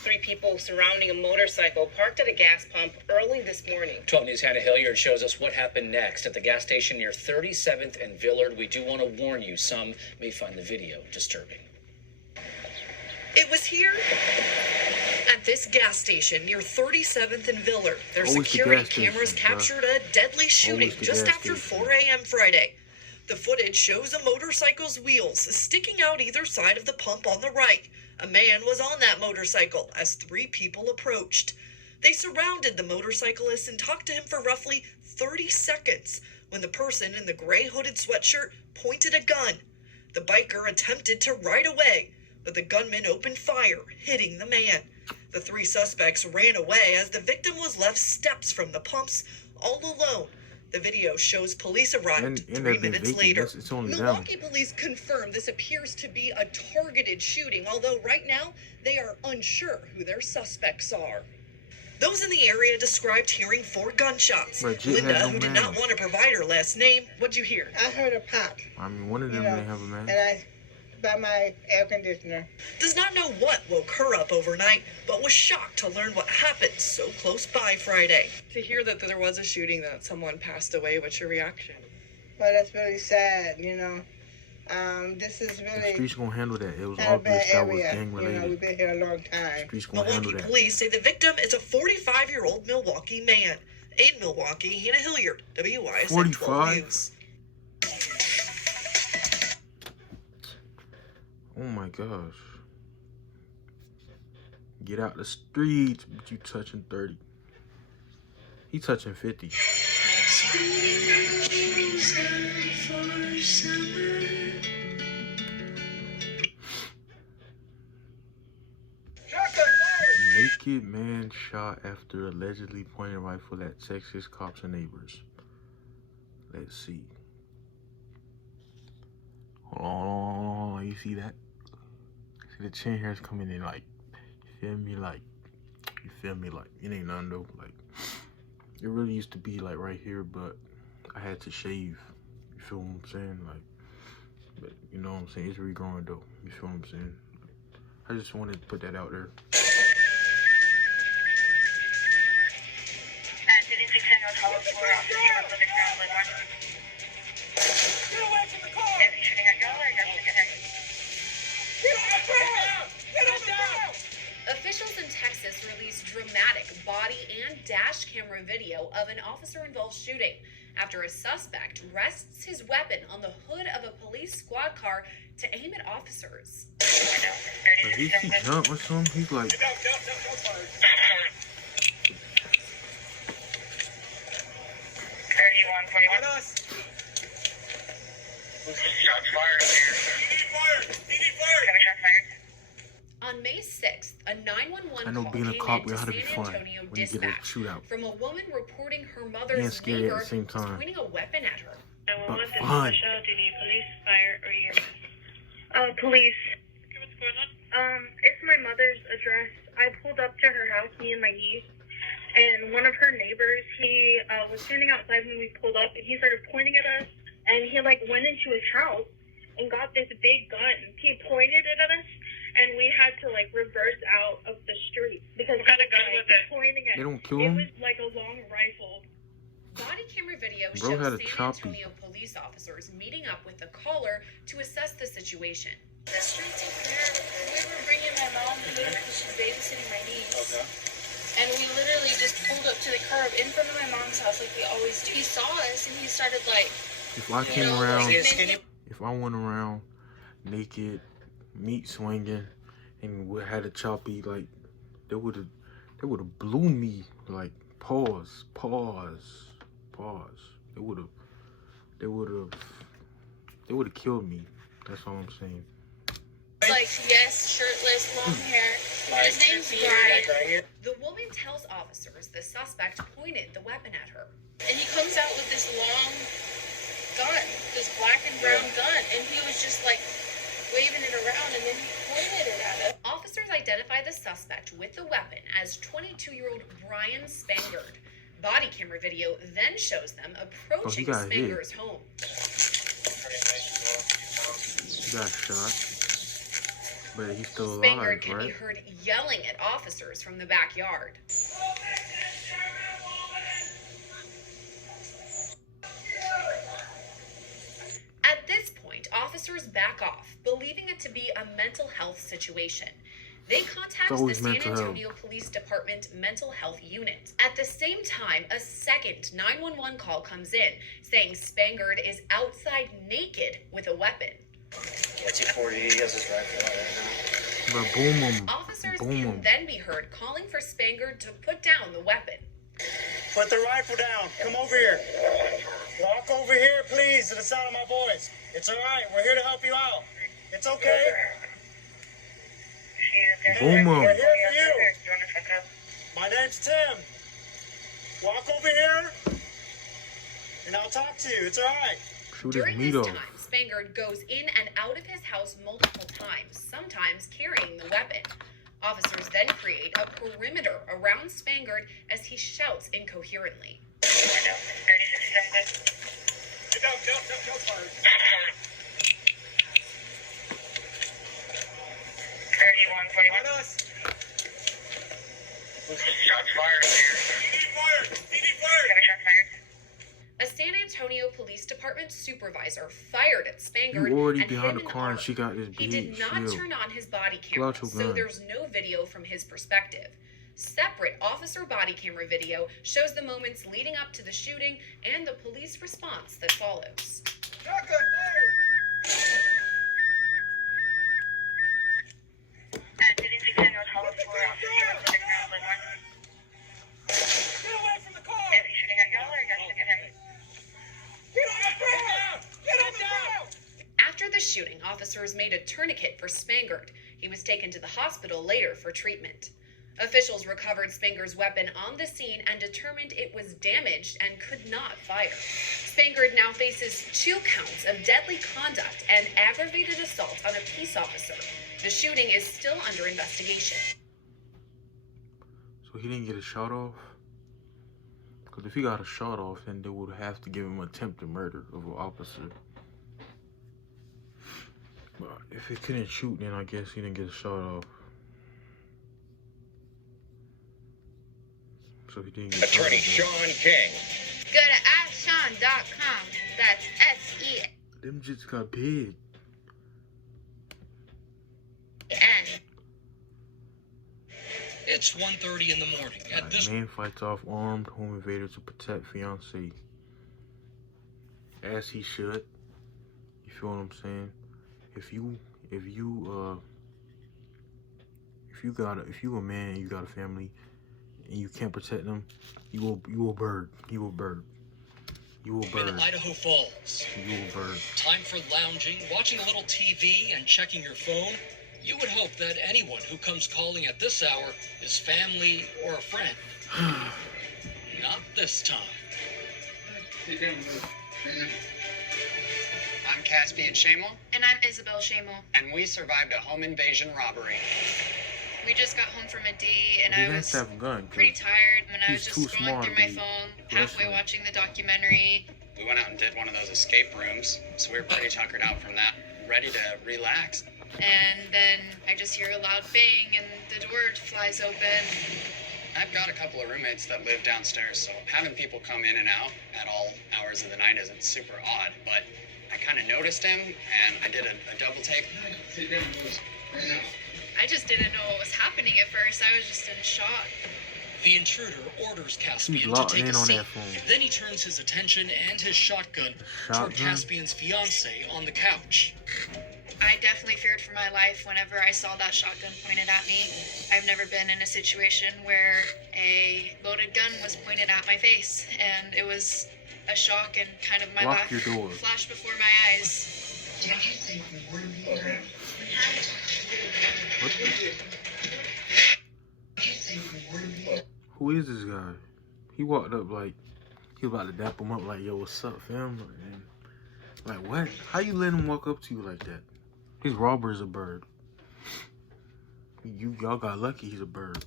three people surrounding a motorcycle parked at a gas pump early this morning. 12 News' Hannah Hilliard shows us what happened next at the gas station near 37th and Villard. We do want to warn you, some may find the video disturbing. It was here at this gas station near 37th and Villard. Their security cameras captured a deadly shooting just after 4 a.m. Friday. The footage shows a motorcycle's wheels sticking out either side of the pump on the right. A man was on that motorcycle as three people approached. They surrounded the motorcyclist and talked to him for roughly 30 seconds when the person in the gray hooded sweatshirt pointed a gun. The biker attempted to ride away, but the gunman opened fire, hitting the man. The three suspects ran away as the victim was left steps from the pumps all alone. The video shows police arrived 3 minutes later. Milwaukee police confirmed this appears to be a targeted shooting, although right now they are unsure who their suspects are. Those in the area described hearing 4 gunshots. Linda, who did not want to provide her last name, what'd you hear? I heard a pop. I mean, one of them may have a man. And by my air conditioner. Does not know what woke her up overnight, but was shocked to learn what happened so close by Friday. To hear that there was a shooting, that someone passed away, what's your reaction? Well, that's really sad, you know. This is really... The streets gonna handle that. It was obvious that was gang related. You know, we've been here a long time. Streets gonna handle that. Police say the victim is a 45-year-old Milwaukee man. In Milwaukee, Hannah Hilliard, WYSN 12 News. Oh my gosh. Get out the streets, but you touching 30. He touching 50. Naked man shot after allegedly pointing rifle at Texas cops and neighbors. Let's see. Hold on, you see that? See the chin hairs coming in, like, you feel me, like, it ain't nothing though, like, it really used to be like right here, but I had to shave, you feel what I'm saying, like, but you know what I'm saying, it's regrowing though, you feel what I'm saying, I just wanted to put that out there. Officials in Texas released dramatic body and dash camera video of an officer-involved shooting after a suspect rests his weapon on the hood of a police squad car to aim at officers. Like, he jump or something? He's like... Shots fired here. He need fire. Shots fired. On May 6th, a 911 I know call being a came cop, into we gotta be San fun Antonio when you get a dispatch shootout. from a woman reporting her mother's scary neighbor at the same was time. pointing a weapon at her. But fun. Do you need police, fire, or EMS? Police. Okay, what's going on? It's my mother's address. I pulled up to her house, me and my niece, and one of her neighbors, he was standing outside when we pulled up, and he started pointing at us, and he, like, went into his house and got this big gun. He pointed it at us, and we had to, like, reverse out of the street. Because what kind of gun was it? Pointing at They don't kill him? It was, like, a long rifle. Body camera video Bro shows had a San choppy. Antonio police officers meeting up with the caller to assess the situation. The street taken care of. We were bringing my mom here because she's babysitting my niece. Okay. And we literally just pulled up to the curb in front of my mom's house like we always do. He saw us and he started like... If I came around, if I went around naked, meat swinging, and we had a choppy, like, they would have blew me, like, pause. They would have killed me. That's all I'm saying. Like, yes, shirtless, long hair. His name's Brian. The woman tells officers the suspect pointed the weapon at her. And he comes out with this long gun, this black and brown gun, and he was just like waving it around, and then he pointed it at us. Officers identify the suspect with the weapon as 22-year-old Brian Spangard. Body camera video then shows them approaching Spanger's home. He got shot. But he's still Spangard alive, can be right? heard yelling at officers from the backyard. At this point, officers back off, believing it to be a mental health situation. They contact the San Antonio Police Department Mental Health Unit. At the same time, a second 911 call comes in, saying Spangard is outside naked with a weapon. What's he 40? He has his rifle out right now. But boom him. Officers Boom can him. then be heard calling for Spangard to put down the weapon. Put the rifle down. Come over here. Walk over here, please, to the sound of my voice. It's all right. We're here to help you out. It's okay. Boom him. We're here for you. My name's Tim. Walk over here, and I'll talk to you. It's all right. Shoot his During meat this off. time, Spangard goes in and out of his house multiple times, sometimes carrying the weapon. Officers then create a perimeter around Spangard as he shouts incoherently. Get down, fire. 31, 41. Shots fired here. He need fire. Shots fired. A San Antonio Police Department supervisor fired at Spangard You already and behind hit the an car arm. and she got this He big did not shield. turn on his body Pull camera, out your so gun. there's no video from his perspective. Separate officer body camera video shows the moments leading up to the shooting and the police response that follows. Shotgun fire. Get away from the car. Get on the ground. After the shooting, officers made a tourniquet for Spangard. He was taken to the hospital later for treatment. Officials recovered Spangard's weapon on the scene and determined it was damaged and could not fire. Spangard now faces 2 counts of deadly conduct and aggravated assault on a peace officer. The shooting is still under investigation. So he didn't get a shot off? Because if he got a shot off, then they would have to give him attempted murder of an officer. But if he couldn't shoot, then I guess he didn't get a shot off. So he didn't get Attorney shot off. Sean King. Go to asksean.com. That's SEAN. Them just got big. It's 1:30 in the morning. At this Man fights off armed home invader to protect fiancé. As he should. You feel what I'm saying? If you a man and you got a family and you can't protect them, you a bird. You a bird. You a bird. in Idaho Falls. You a bird. Time for lounging, watching a little TV, and checking your phone. You would hope that anyone who comes calling at this hour is family or a friend. Not this time. I'm Caspian Shamel, And I'm Isabel Shamo. and we survived a home invasion robbery. We just got home from a date, and He I has was to have a gun. 'Cause pretty tired, and I was he's just too scrolling smart through to my be phone, halfway wrestling. watching the documentary. We went out and did one of those escape rooms, so we were pretty tuckered out from that, ready to relax. And then I just hear a loud bang, and the door flies open. I've got a couple of roommates that live downstairs, so having people come in and out at all hours of the night isn't super odd, but I kind of noticed him, and I did a double take. I just didn't know what was happening at first. I was just in shock. The intruder orders Caspian to locked take in a on seat. that phone. Then he turns his attention and his shotgun toward Caspian's fiancée on the couch. I definitely feared for my life whenever I saw that shotgun pointed at me. I've never been in a situation where a loaded gun was pointed at my face, and it was a shock, and kind of my Lock life your door. flashed before my eyes. Who is this guy? He walked up like he was about to dap him up like, yo, what's up, fam? And, like, what? How you let him walk up to you like that? His robber is a bird. Y'all got lucky he's a bird.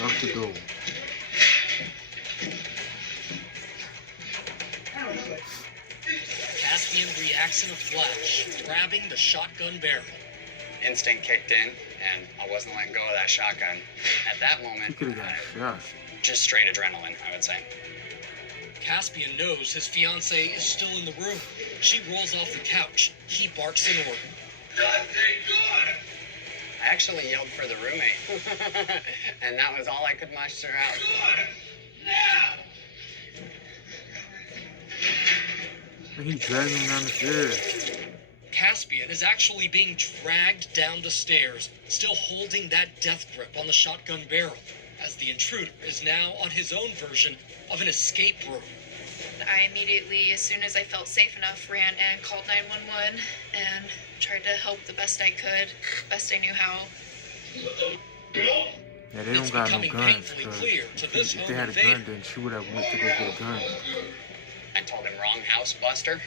Lock the door. Caspian reacts in a flash, grabbing the shotgun barrel. instinct kicked in, and I wasn't letting go of that shotgun. At that moment, just straight adrenaline, I would say. Caspian knows his fiancée is still in the room. She rolls off the couch. He barks in order. I actually yelled for the roommate, and that was all I could muster out. He's dragging him down the stairs. Caspian is actually being dragged down the stairs, still holding that death grip on the shotgun barrel, as the intruder is now on his own version of an escape room. I immediately, as soon as I felt safe enough, ran and called 911 and tried to help the best I could, best I knew how. Yeah, they don't got no guns, because if they had a gun, then she would have went to go get a gun. I told him wrong house, Buster.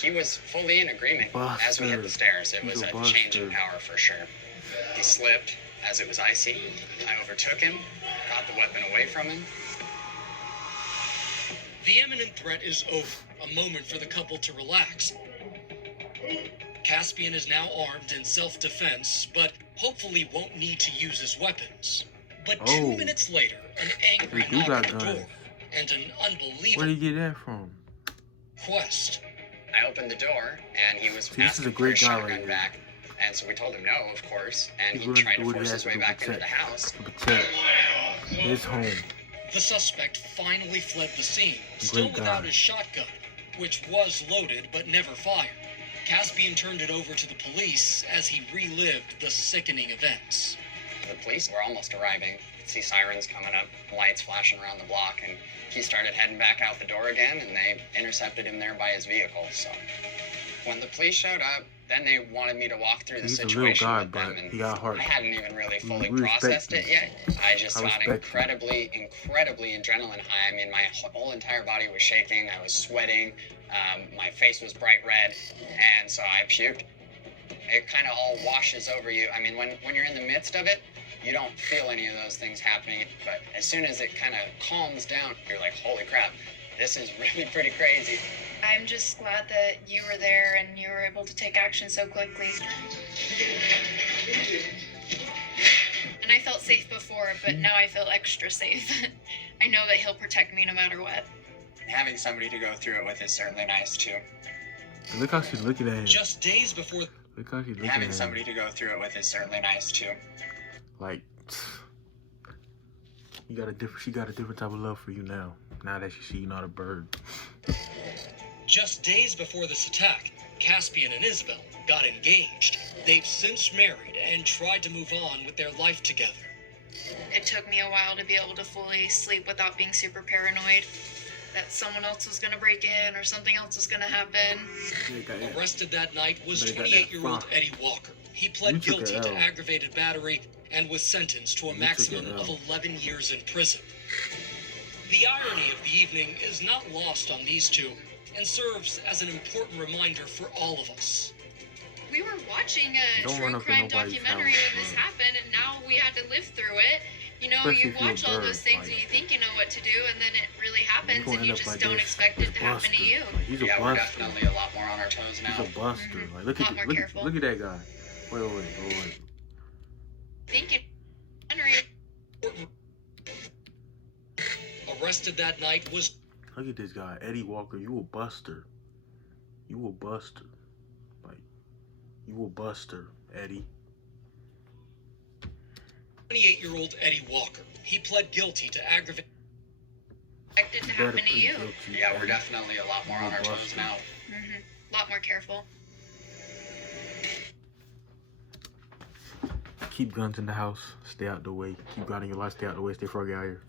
He was fully in agreement as we hit the stairs. It was a change in power for sure. He slipped as it was icy. I overtook him, got the weapon away from him. The imminent threat is over, a moment for the couple to relax. Caspian is now armed in self-defense, but hopefully won't need to use his weapons. But 2 minutes later, an angry knock at the door, and an unbelievable... Where did you get that from? ...quest. I opened the door, and he was asking for his shotgun back. And so we told him no, of course, and he tried to force his way back into the house. His home. The suspect finally fled the scene, still without his shotgun, which was loaded but never fired. Caspian turned it over to the police as he relived the sickening events. The police were almost arriving. You could see sirens coming up, lights flashing around the block, and he started heading back out the door again, and they intercepted him there by his vehicle. So when the police showed up, then they wanted me to walk through the situation with them, and I hadn't even really fully processed it yet. I just got incredibly adrenaline high. I mean, my whole entire body was shaking. I was sweating. My face was bright red, and so I puked. It kind of all washes over you. I mean, when you're in the midst of it, you don't feel any of those things happening, but as soon as it kind of calms down, you're like, holy crap, this is really pretty crazy. I'm just glad that you were there and you were able to take action so quickly. And I felt safe before, but now I feel extra safe. I know that he'll protect me no matter what. Having somebody to go through it with is certainly nice too. Look how she's looking at him. Just days before... Look how she's looking at him. Having somebody to go through it with is certainly nice too. Like, she got a different type of love for you now. Now that she's eating all the bird. Just days before this attack, Caspian and Isabel got engaged. They've since married and tried to move on with their life together. It took me a while to be able to fully sleep without being super paranoid that someone else was going to break in or something else was going to happen. Arrested that night was 28-year-old Eddie Walker. He pled guilty to aggravated battery and was sentenced to a maximum of 11 years in prison. The irony of the evening is not lost on these two and serves as an important reminder for all of us. We were watching a true crime documentary when this happened, and now we had to live through it. You know, you watch all those things and you think you know what to do, and then it really happens, and you just don't expect it to happen to you. Yeah, we're definitely a lot more on our toes now. He's a buster. Like, look at that guy. Wait. Thinking. Arrested that night was... Look at this guy, Eddie Walker. You a buster. You a buster. Like, you a buster, Eddie. 28-year-old Eddie Walker. He pled guilty to aggravated... Expect it to happen to you. Yeah, we're definitely a lot more on our toes now. A lot more careful. Keep guns in the house. Stay out the way. Keep God in your life. Stay out the way. Stay froggy out here.